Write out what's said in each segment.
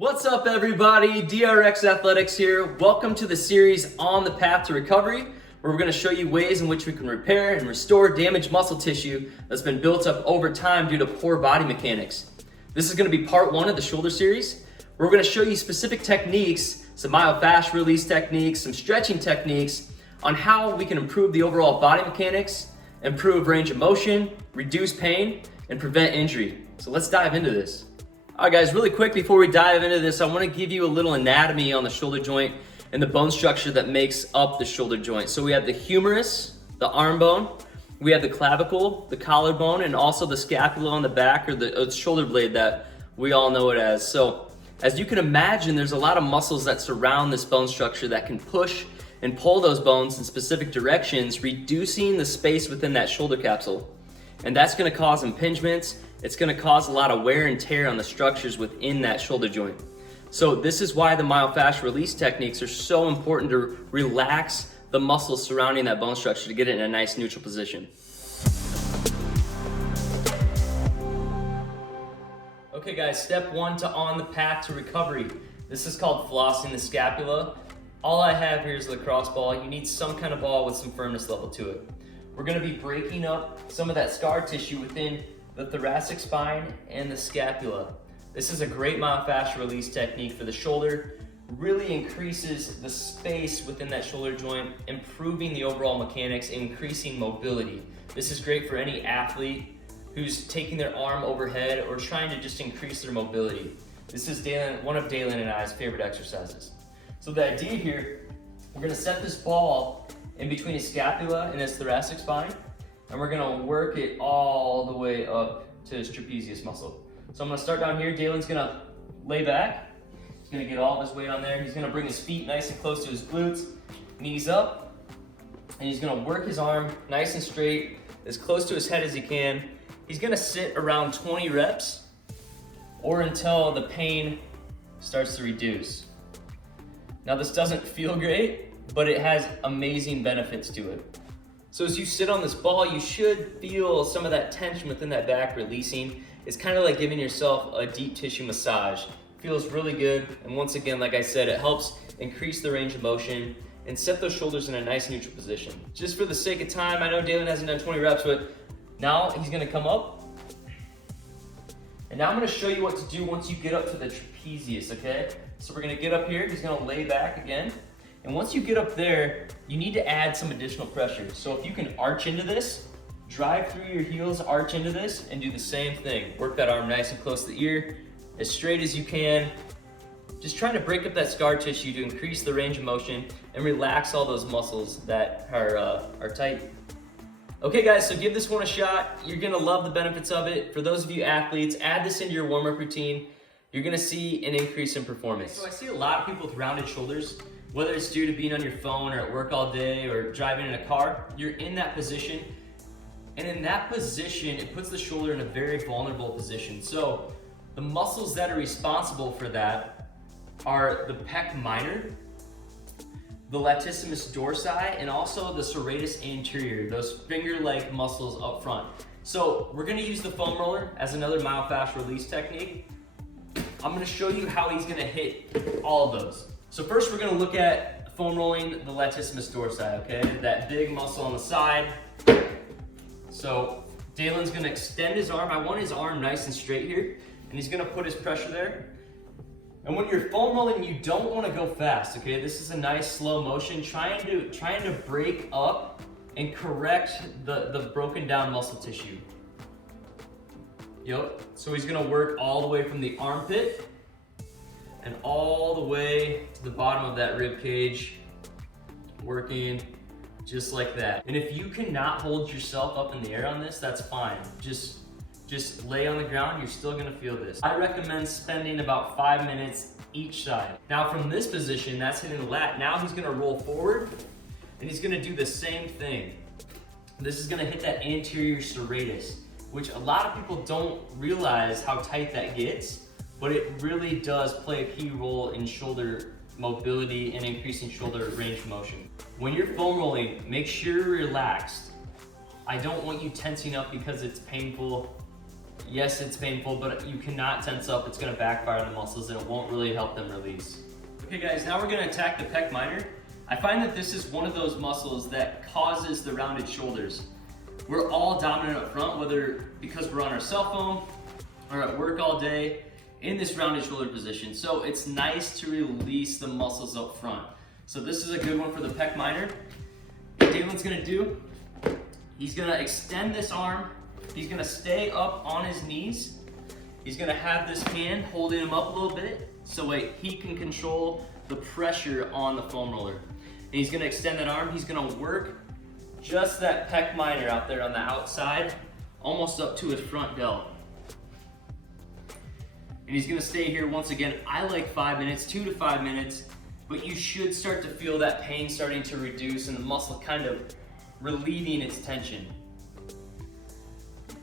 What's up everybody, DRX Athletics here. Welcome to the series On the Path to Recovery, where we're going to show you ways in which we can repair and restore damaged muscle tissue that's been built up over time due to poor body mechanics. This is going to be part one of the shoulder series, where we're going to show you specific techniques, some myofascial release techniques, some stretching techniques on how we can improve the overall body mechanics, improve range of motion, reduce pain, and prevent injury. So let's dive into this. All right guys, really quick before we dive into this, I want to give you a little anatomy on the shoulder joint and the bone structure that makes up the shoulder joint. So we have the humerus, the arm bone, we have the clavicle, the collarbone, and also the scapula on the back, or the shoulder blade that we all know it as. So as you can imagine, there's a lot of muscles that surround this bone structure that can push and pull those bones in specific directions, reducing the space within that shoulder capsule. And that's going to cause impingements. It's going to cause a lot of wear and tear on the structures within that shoulder joint. So this is why the myofascial release techniques are so important to relax the muscles surrounding that bone structure to get it in a nice neutral position. Okay guys, step one to On the Path to Recovery. This is called flossing the scapula. All I have here is a lacrosse ball. You need some kind of ball with some firmness level to it. We're going to be breaking up some of that scar tissue within the thoracic spine and the scapula. This is a great myofascial release technique for the shoulder. Really increases the space within that shoulder joint, improving the overall mechanics, increasing mobility. This is great for any athlete who's taking their arm overhead or trying to just increase their mobility. This is one of Dalen and I's favorite exercises. So the idea here, we're going to set this ball in between his scapula and his thoracic spine, and we're gonna work it all the way up to his trapezius muscle. So I'm gonna start down here. Dalen's gonna lay back. He's gonna get all of his weight on there. He's gonna bring his feet nice and close to his glutes, knees up, and he's gonna work his arm nice and straight, as close to his head as he can. He's gonna sit around 20 reps or until the pain starts to reduce. Now this doesn't feel great, but it has amazing benefits to it. So as you sit on this ball, you should feel some of that tension within that back releasing. It's kind of like giving yourself a deep tissue massage. Feels really good, and once again, like I said, it helps increase the range of motion and set those shoulders in a nice neutral position. Just for the sake of time, I know Dalen hasn't done 20 reps, but now he's gonna come up. And now I'm gonna show you what to do once you get up to the trapezius, okay? So we're gonna get up here, he's gonna lay back again. And once you get up there, you need to add some additional pressure. So if you can arch into this, drive through your heels, arch into this, and do the same thing. Work that arm nice and close to the ear, as straight as you can. Just trying to break up that scar tissue to increase the range of motion and relax all those muscles that are tight. Okay guys, so give this one a shot. You're gonna love the benefits of it. For those of you athletes, add this into your warm-up routine. You're gonna see an increase in performance. So I see a lot of people with rounded shoulders. Whether it's due to being on your phone or at work all day or driving in a car, you're in that position. And in that position, it puts the shoulder in a very vulnerable position. So the muscles that are responsible for that are the pec minor, the latissimus dorsi, and also the serratus anterior, those finger-like muscles up front. So we're gonna use the foam roller as another myofascial release technique. I'm gonna show you how he's gonna hit all of those. So first we're gonna look at foam rolling the latissimus dorsi, okay? That big muscle on the side. So Dalen's gonna extend his arm. I want his arm nice and straight here, and he's gonna put his pressure there. And when you're foam rolling, you don't wanna go fast, okay? This is a nice slow motion, trying to break up and correct the broken down muscle tissue. Yep, so he's gonna work all the way from the armpit and all the way to the bottom of that rib cage, working just like that. And if you cannot hold yourself up in the air on this, that's fine. Just lay on the ground, you're still gonna feel this. I recommend spending about 5 minutes each side. Now from this position, that's hitting the lat. Now he's gonna roll forward and he's gonna do the same thing. This is gonna hit that anterior serratus, which a lot of people don't realize how tight that gets, but it really does play a key role in shoulder mobility and increasing shoulder range of motion. When you're foam rolling, make sure you're relaxed. I don't want you tensing up because it's painful. Yes, it's painful, but you cannot tense up. It's gonna backfire on the muscles and it won't really help them release. Okay guys, now we're gonna attack the pec minor. I find that this is one of those muscles that causes the rounded shoulders. We're all dominant up front, whether because we're on our cell phone or at work all day, in this rounded shoulder position. So it's nice to release the muscles up front. So this is a good one for the pec minor. What Dalen's gonna do, he's gonna extend this arm. He's gonna stay up on his knees. He's gonna have this hand holding him up a little bit so he can control the pressure on the foam roller. And he's gonna extend that arm. He's gonna work just that pec minor out there on the outside, almost up to his front delt. And he's gonna stay here once again. I like 5 minutes, 2 to 5 minutes, but you should start to feel that pain starting to reduce and the muscle kind of relieving its tension.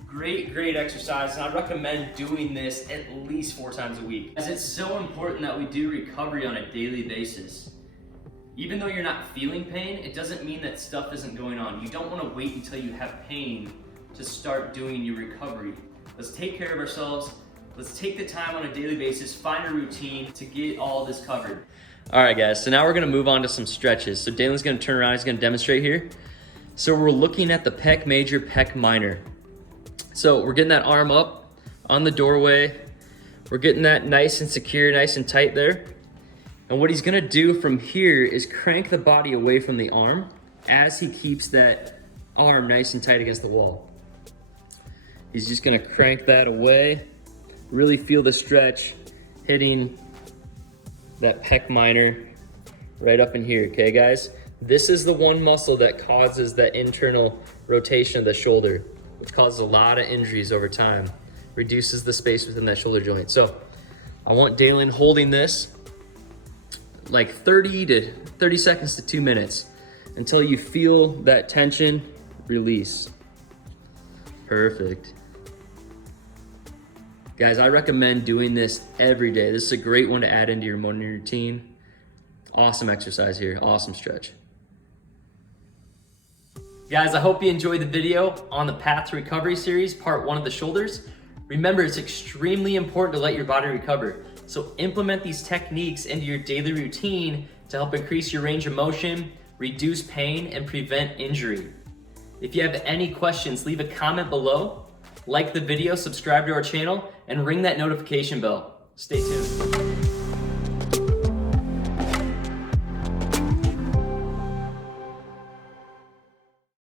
Great exercise, and I recommend doing this at least 4 times a week, as it's so important that we do recovery on a daily basis. Even though you're not feeling pain, it doesn't mean that stuff isn't going on. You don't want to wait until you have pain to start doing your recovery. Let's take care of ourselves. Let's take the time on a daily basis, find a routine to get all this covered. All right guys, so now we're gonna move on to some stretches. So Dalen's gonna turn around, he's gonna demonstrate here. So we're looking at the pec major, pec minor. So we're getting that arm up on the doorway. We're getting that nice and secure, nice and tight there. And what he's gonna do from here is crank the body away from the arm as he keeps that arm nice and tight against the wall. He's just gonna crank that away. Really feel the stretch hitting that pec minor right up in here, okay guys? This is the one muscle that causes that internal rotation of the shoulder, which causes a lot of injuries over time, reduces the space within that shoulder joint. So I want Dalen holding this like 30 seconds to 2 minutes until you feel that tension release. Perfect. Guys, I recommend doing this every day. This is a great one to add into your morning routine. Awesome exercise here, awesome stretch. Guys, I hope you enjoyed the video on the Path to Recovery series, part 1 of the shoulders. Remember, it's extremely important to let your body recover. So implement these techniques into your daily routine to help increase your range of motion, reduce pain, and prevent injury. If you have any questions, leave a comment below, like the video, subscribe to our channel, and ring that notification bell. Stay tuned.